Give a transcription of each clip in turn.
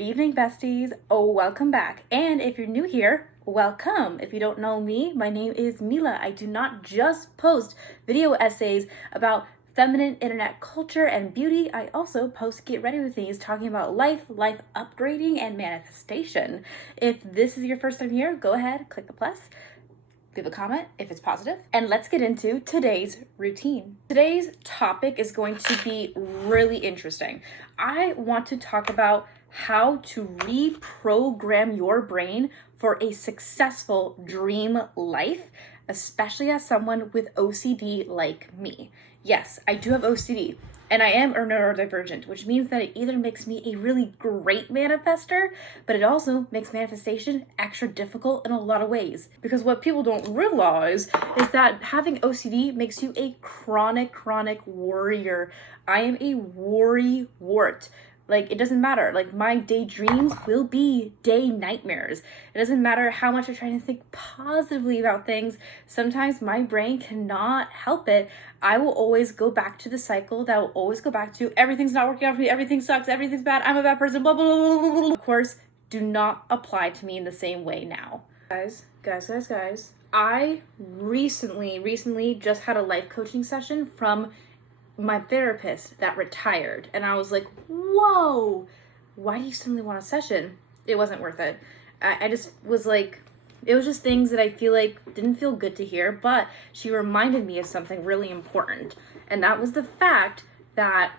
Good evening, besties. Oh, welcome back. And if you're new here, welcome. If you don't know me, my name is Mila. I do not just post video essays about feminine internet culture and beauty. I also post Get Ready With Me's talking about life upgrading, and manifestation. If this is your first time here, go ahead, click the plus. Leave a comment if it's positive, and let's get into today's routine. Today's topic is going to be really interesting. I want to talk about how to reprogram your brain for a successful dream life, especially as someone with OCD like me. Yes, I do have OCD, and I am neurodivergent, which means that it either makes me a really great manifester, but it also makes manifestation extra difficult in a lot of ways. Because what people don't realize is that having OCD makes you a chronic warrior. I am a worry-wart. Like, it doesn't matter. Like, my daydreams will be day nightmares. It doesn't matter how much I try to think positively about things. Sometimes my brain cannot help it. I will always go back to the cycle that will always go back to everything's not working out for me, everything sucks, everything's bad, I'm a bad person, blah, blah, blah, blah, blah. Of course, do not apply to me in the same way now. Guys. I recently just had a life coaching session from my therapist that retired, and I was like, whoa, why do you suddenly want a session? It wasn't worth it. I just was like, it was just things that I feel like didn't feel good to hear, but she reminded me of something really important, and that was the fact that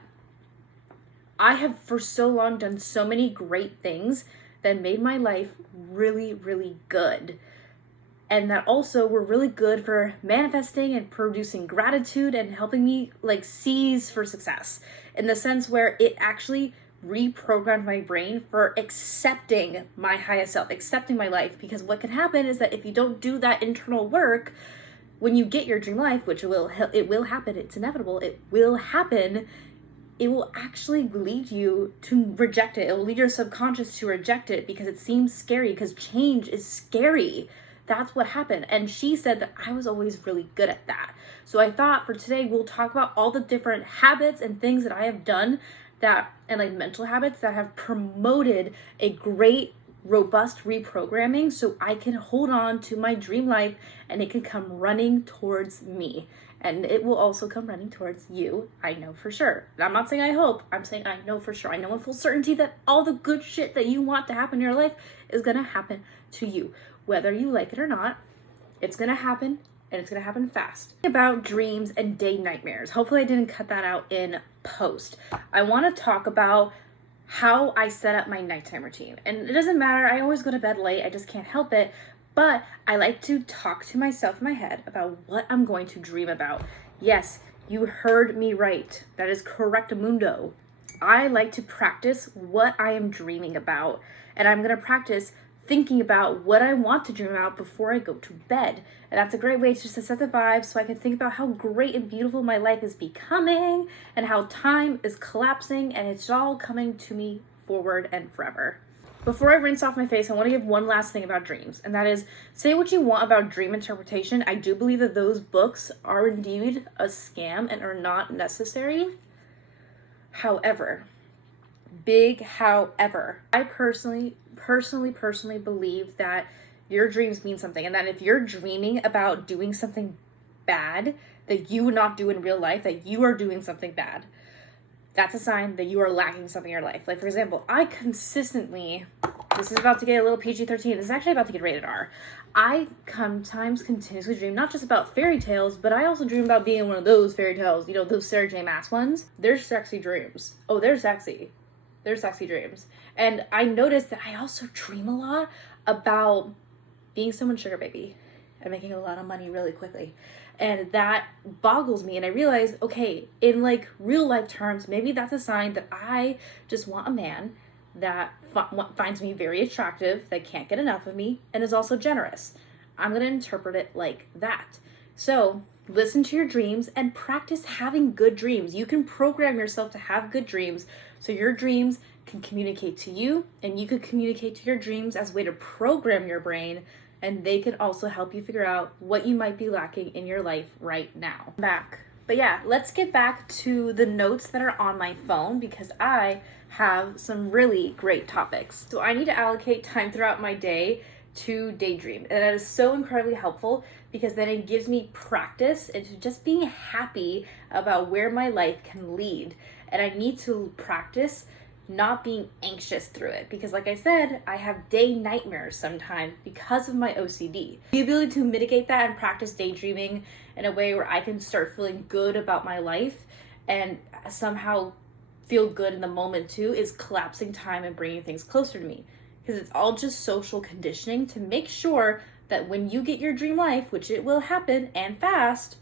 I have for so long done so many great things that made my life really good, and that also were really good for manifesting and producing gratitude and helping me like seize for success, in the sense where it actually reprogrammed my brain for accepting my highest self, accepting my life. Because what can happen is that if you don't do that internal work, when you get your dream life, which it will happen, it's inevitable, it will happen, it will actually lead you to reject it. It will lead your subconscious to reject it because it seems scary, because change is scary. That's what happened. And she said that I was always really good at that. So I thought for today, we'll talk about all the different habits and things that I have done that, and like mental habits that have promoted a great, robust reprogramming, so I can hold on to my dream life and it can come running towards me. And it will also come running towards you, I know for sure. And I'm not saying I hope, I'm saying I know for sure. I know in full certainty that all the good shit that you want to happen in your life is gonna happen to you. Whether you like it or not, it's gonna happen, and it's gonna happen fast. About dreams and day nightmares. Hopefully I didn't cut that out in post. I wanna talk about how I set up my nighttime routine. And it doesn't matter, I always go to bed late, I just can't help it. But I like to talk to myself in my head about what I'm going to dream about. Yes, you heard me right. That is correctamundo. I like to practice what I am dreaming about, and I'm gonna practice thinking about what I want to dream about before I go to bed. And that's a great way just to set the vibe, so I can think about how great and beautiful my life is becoming and how time is collapsing and it's all coming to me forward and forever. Before I rinse off my face, I want to give one last thing about dreams, and that is, say what you want about dream interpretation. I do believe that those books are indeed a scam and are not necessary. However, big however, I personally believe that your dreams mean something, and that if you're dreaming about doing something bad that you would not do in real life, that you are doing something bad, that's a sign that you are lacking something in your life. Like, for example, I consistently, this is about to get a little PG-13, this is actually about to get rated R. I sometimes continuously dream not just about fairy tales, but I also dream about being in one of those fairy tales, you know, those Sarah J. Maas ones. They're sexy dreams. Oh, they're sexy. They're sexy dreams. And I noticed that I also dream a lot about being someone's sugar baby and making a lot of money really quickly. And that boggles me. And I realized, okay, in like real life terms, maybe that's a sign that I just want a man that finds me very attractive, that can't get enough of me, and is also generous. I'm gonna interpret it like that. So listen to your dreams and practice having good dreams. You can program yourself to have good dreams, so your dreams can communicate to you, and you could communicate to your dreams as a way to program your brain, and they can also help you figure out what you might be lacking in your life right now. Back. But yeah, let's get back to the notes that are on my phone because I have some really great topics. So I need to allocate time throughout my day to daydream. And that is so incredibly helpful because then it gives me practice into just being happy about where my life can lead. And I need to practice not being anxious through it because, like I said, I have day nightmares sometimes because of my OCD. The ability to mitigate that and practice daydreaming in a way where I can start feeling good about my life and somehow feel good in the moment too is collapsing time and bringing things closer to me, because it's all just social conditioning to make sure that when you get your dream life, which it will happen and fast,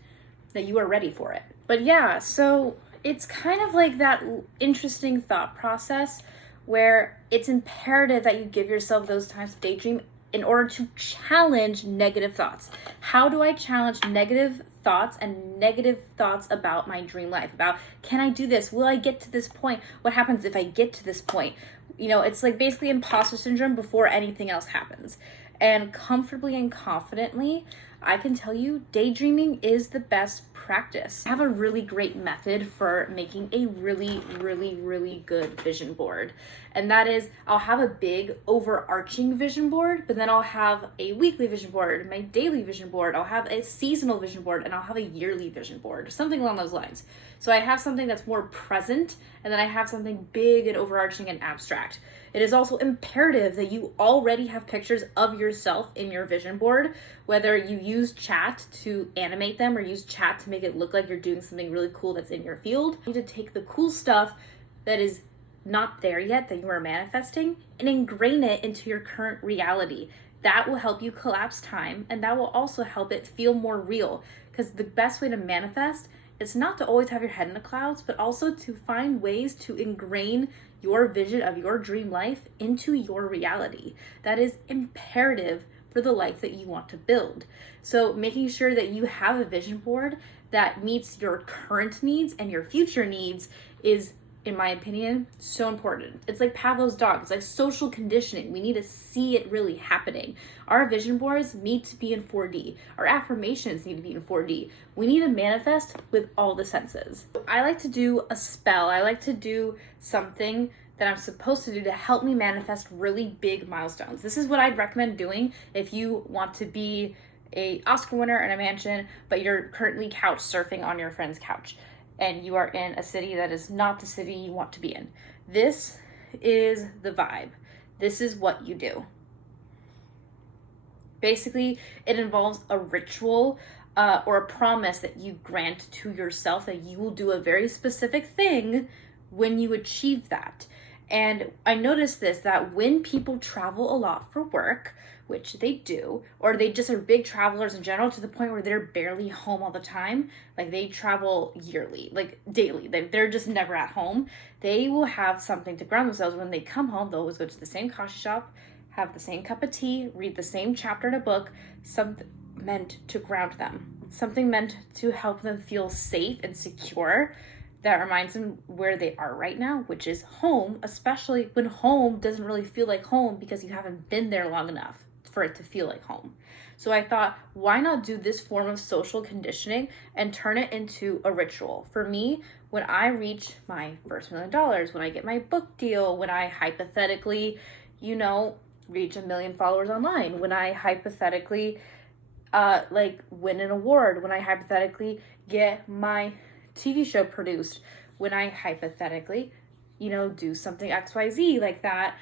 that you are ready for it. But yeah, so it's kind of like that interesting thought process where it's imperative that you give yourself those times to daydream in order to challenge negative thoughts. How do I challenge negative thoughts and negative thoughts about my dream life? About, can I do this? Will I get to this point? What happens if I get to this point? You know, it's like basically imposter syndrome before anything else happens. And comfortably and confidently, I can tell you daydreaming is the best practice. I have a really great method for making a really good vision board. And that is, I'll have a big overarching vision board, but then I'll have a weekly vision board, my daily vision board, I'll have a seasonal vision board, and I'll have a yearly vision board, something along those lines. So I have something that's more present, and then I have something big and overarching and abstract. It is also imperative that you already have pictures of yourself in your vision board, whether you use chat to animate them or use chat to make it look like you're doing something really cool that's in your field. You need to take the cool stuff that is not there yet, that you are manifesting, and ingrain it into your current reality. That will help you collapse time, and that will also help it feel more real, because the best way to manifest is not to always have your head in the clouds, but also to find ways to ingrain your vision of your dream life into your reality. That is imperative for the life that you want to build. So making sure that you have a vision board that meets your current needs and your future needs is, in my opinion, so important. It's like Pavlov's dog. It's like social conditioning. We need to see it really happening. Our vision boards need to be in 4D. Our affirmations need to be in 4D. We need to manifest with all the senses. I like to do a spell. I like to do something that I'm supposed to do to help me manifest really big milestones. This is what I'd recommend doing if you want to be an Oscar winner in a mansion, but you're currently couch surfing on your friend's couch, and you are in a city that is not the city you want to be in. This is the vibe. This is what you do. Basically, it involves a ritual or a promise that you grant to yourself that you will do a very specific thing when you achieve that. And I noticed this, that when people travel a lot for work, which they do, or they just are big travelers in general to the point where they're barely home all the time, like they travel yearly, like daily, they're just never at home, they will have something to ground themselves. When they come home, they'll always go to the same coffee shop, have the same cup of tea, read the same chapter in a book, something meant to ground them, something meant to help them feel safe and secure, that reminds them where they are right now, which is home, especially when home doesn't really feel like home because you haven't been there long enough for it to feel like home. So I thought, why not do this form of social conditioning and turn it into a ritual? For me, when I reach my first $1 million, when I get my book deal, when I hypothetically, reach 1 million followers online, when I hypothetically win an award, when I hypothetically get my TV show produced, when I hypothetically, do something XYZ like that,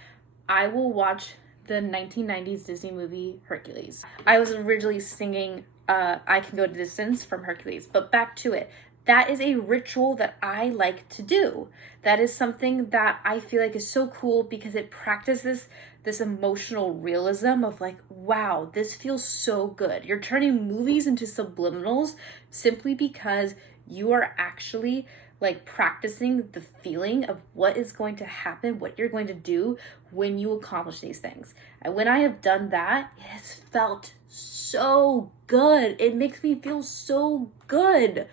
I will watch the 1990s Disney movie Hercules. I was originally singing I Can Go the Distance from Hercules, but back to it. That is a ritual that I like to do. That is something that I feel like is so cool because it practices this emotional realism of like, wow, this feels so good. You're turning movies into subliminals simply because you are actually like practicing the feeling of what is going to happen, what you're going to do when you accomplish these things. And when I have done that, it has felt so good. It makes me feel so good.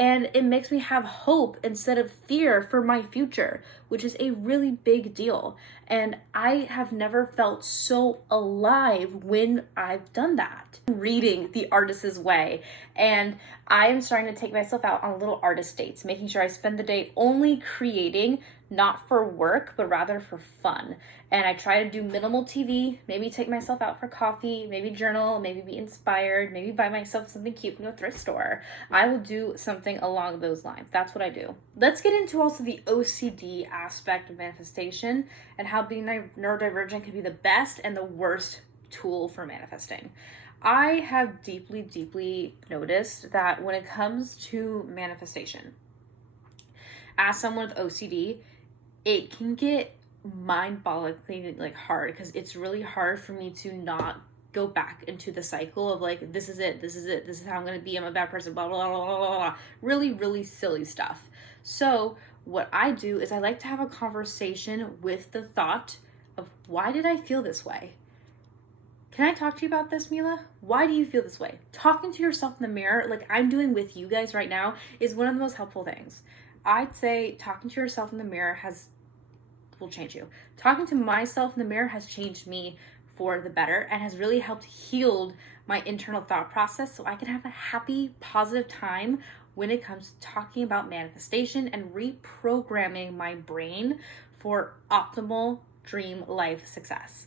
And it makes me have hope instead of fear for my future, which is a really big deal. And I have never felt so alive when I've done that. Reading The Artist's Way, and I am starting to take myself out on little artist dates, making sure I spend the day only creating, not for work, but rather for fun. And I try to do minimal TV, maybe take myself out for coffee, maybe journal, maybe be inspired, maybe buy myself something cute from the thrift store. I will do something along those lines. That's what I do. Let's get into also the OCD aspect of manifestation and how being neurodivergent can be the best and the worst tool for manifesting. I have deeply noticed that when it comes to manifestation, as someone with OCD, it can get mind-bogglingly like hard, because it's really hard for me to not go back into the cycle of like, this is how I'm gonna be, I'm a bad person, blah blah blah blah blah, really silly stuff. So what I do is I like to have a conversation with the thought of, why did I feel this way? Can I talk to you about this, Mila? Why do you feel this way? Talking to yourself in the mirror, like I'm doing with you guys right now, is one of the most helpful things. I'd say talking to yourself in the mirror will change you. Talking to myself in the mirror has changed me for the better and has really helped heal my internal thought process, so I can have a happy, positive time when it comes to talking about manifestation and reprogramming my brain for optimal dream life success.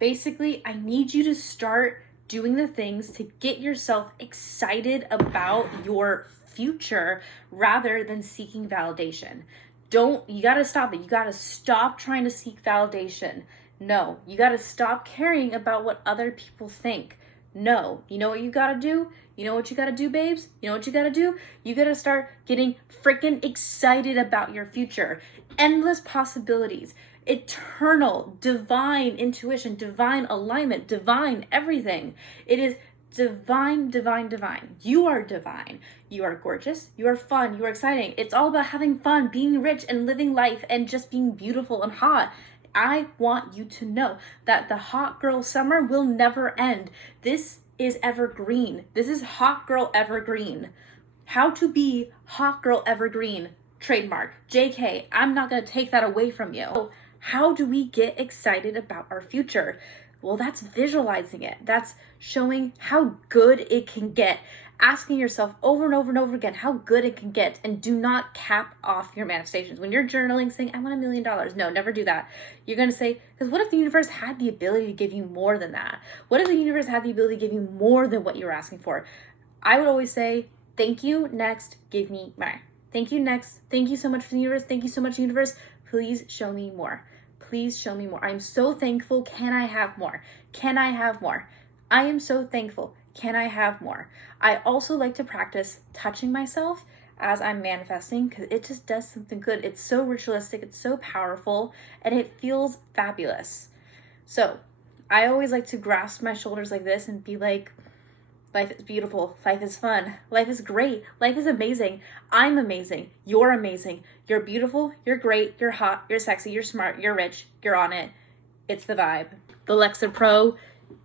Basically, I need you to start doing the things to get yourself excited about your future rather than seeking validation. You gotta stop it. You gotta stop trying to seek validation. No, you gotta stop caring about what other people think. No, you know what you gotta do? You know what you gotta do, babes? You know what you gotta do? You gotta start getting freaking excited about your future. Endless possibilities, eternal, divine intuition, divine alignment, divine everything. It is divine. You are divine. You are gorgeous. You are fun. You are exciting. It's all about having fun, being rich, and living life, and just being beautiful and hot. I want you to know that the hot girl summer will never end. This is evergreen. This is hot girl evergreen. How to be hot girl evergreen. Trademark. JK, I'm not going to take that away from you. So how do we get excited about our future? Well, that's visualizing it. That's showing how good it can get. Asking yourself over and over again how good it can get, and do not cap off your manifestations. When you're journaling saying, I want $1 million, no, never do that. You're going to say, because what if the universe had the ability to give you more than that? What if the universe had the ability to give you more than what you're asking for? I would always say, thank you, next, give me more. Thank you, next. Thank you so much for the universe. Thank you so much, universe. Please show me more. Please show me more. I'm so thankful. Can I have more? Can I have more? I am so thankful. Can I have more? I also like to practice touching myself as I'm manifesting, because it just does something good. It's so ritualistic, it's so powerful, and it feels fabulous. So I always like to grasp my shoulders like this and be like, life is beautiful, life is fun, life is great, life is amazing, I'm amazing, you're amazing, you're beautiful, you're great, you're hot, you're sexy, you're smart, you're rich, you're on it. It's the vibe. The Lexa Pro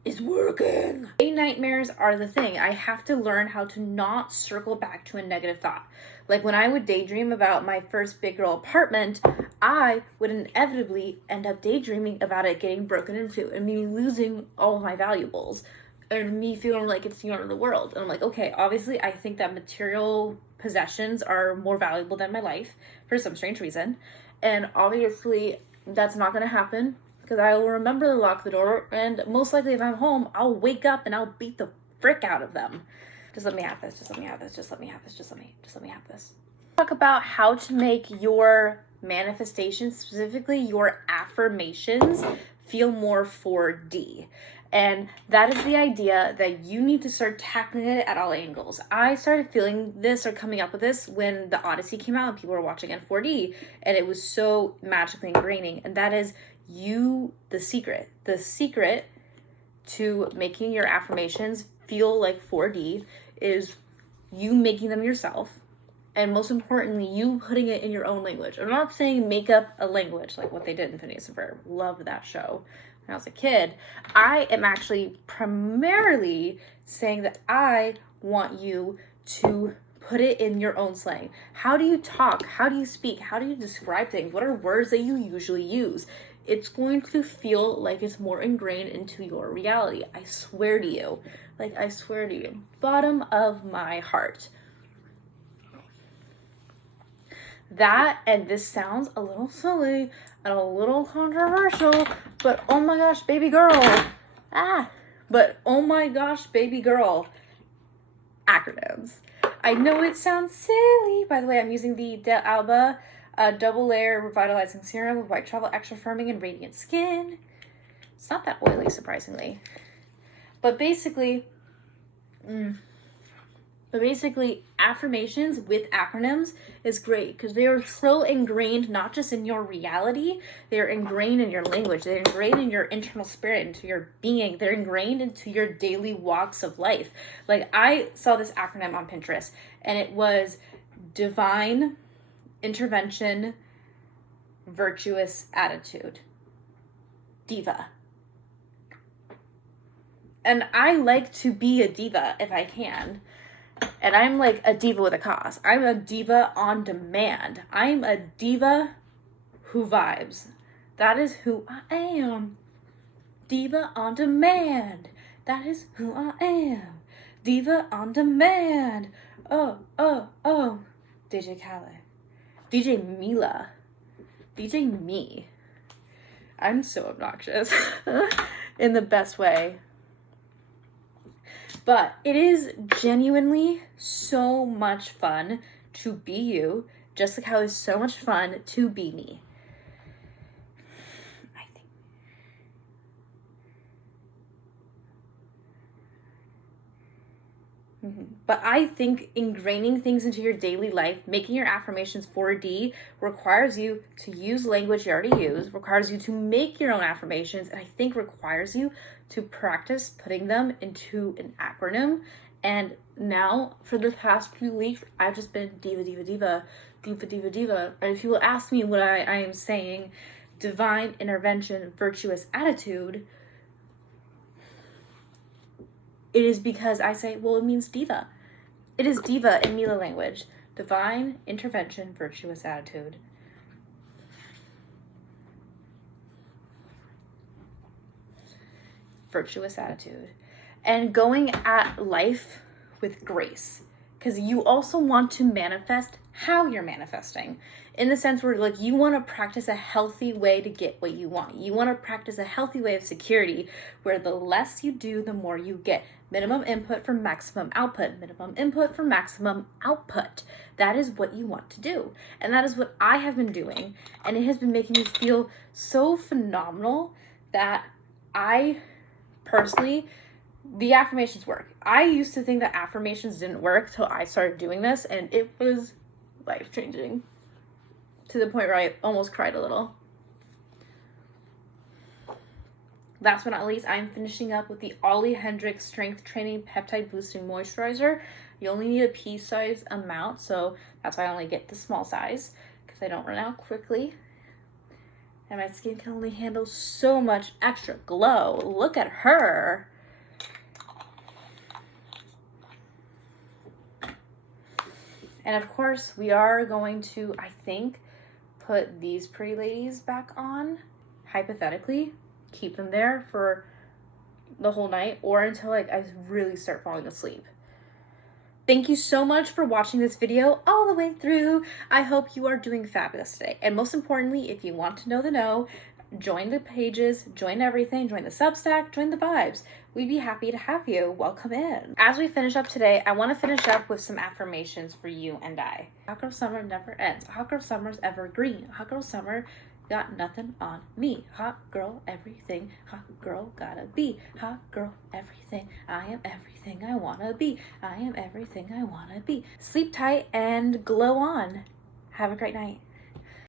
is working. Day nightmares are the thing. I have to learn how to not circle back to a negative thought. Like when I would daydream about my first big girl apartment, I would inevitably end up daydreaming about it getting broken into and me losing all of my valuables and me feeling like it's the end of the world. And I'm like, okay, obviously I think that material possessions are more valuable than my life for some strange reason. And obviously that's not going to happen, because I will remember to lock the door, and most likely if I'm home, I'll wake up and I'll beat the frick out of them. Just let me have this, just let me have this, just let me have this, just let me have this. Talk about how to make your manifestations, specifically your affirmations, feel more 4D. And that is the idea that you need to start tackling it at all angles. I started feeling this or coming up with this when the Odyssey came out and people were watching in 4D, and it was so magically ingraining. And that is the secret to making your affirmations feel like 4D is you making them yourself, and most importantly, you putting it in your own language. I'm not saying make up a language like what they did in Phineas and Ferb. Loved that show when I was a kid. I am actually primarily saying that I want you to put it in your own slang. How do you talk? How do you speak? How do you describe things? What are words that you usually use? It's going to feel like it's more ingrained into your reality. I swear to you. Like, I swear to you. Bottom of my heart. That, and this sounds a little silly and a little controversial, but oh my gosh, baby girl. But oh my gosh, baby girl. Acronyms. I know it sounds silly. By the way, I'm using the De Alba double layer revitalizing serum with white travel, extra firming, and radiant skin. It's not that oily, surprisingly. But basically, affirmations with acronyms is great because they are so ingrained not just in your reality, they're ingrained in your language, they're ingrained in your internal spirit, into your being, they're ingrained into your daily walks of life. Like, I saw this acronym on Pinterest and it was divine intervention, virtuous attitude. Diva. And I like to be a diva if I can. And I'm like a diva with a cause. I'm a diva on demand. I'm a diva who vibes. That is who I am. Diva on demand. That is who I am. Diva on demand. Oh. DJ Khaled. DJ Mila. DJ me. I'm so obnoxious. In the best way. But it is genuinely so much fun to be you, just like how it's so much fun to be me. But I think ingraining things into your daily life, making your affirmations 4D, requires you to use language you already use, requires you to make your own affirmations, and I think requires you to practice putting them into an acronym. And now, for the past few weeks, I've just been diva. And if you will ask me what I am saying, divine intervention, virtuous attitude, it is because I say, well, it means diva. It is diva in Mila language. Divine intervention, virtuous attitude. Virtuous attitude. And going at life with grace. Because you also want to manifest how you're manifesting. In the sense where, like, you want to practice a healthy way to get what you want. You want to practice a healthy way of security where the less you do, the more you get. Minimum input for maximum output. Minimum input for maximum output. That is what you want to do. And that is what I have been doing. And it has been making me feel so phenomenal that I personally, the affirmations work. I used to think that affirmations didn't work till I started doing this, and it was life-changing to the point where I almost cried a little. Last but not least, I'm finishing up with the Ollie Hendricks Strength Training Peptide Boosting Moisturizer. You only need a pea-size amount, so that's why I only get the small size, because I don't run out quickly. And my skin can only handle so much extra glow. Look at her. And of course, we are going to, I think, put these pretty ladies back on, hypothetically. Keep them there for the whole night or until, like, I really start falling asleep. Thank you so much for watching this video all the way through. I hope you are doing fabulous today. And most importantly, if you want to know the know, join the pages, join everything, join the Substack, join the vibes. We'd be happy to have you. Welcome in. As we finish up today, I want to finish up with some affirmations for you and I. Hot girl summer never ends. Hot girl summer's evergreen. Hot girl summer got nothing on me. Hot girl everything. Hot girl gotta be. Hot girl everything. I am everything I wanna be. I am everything I wanna be. Sleep tight and glow on. Have a great night.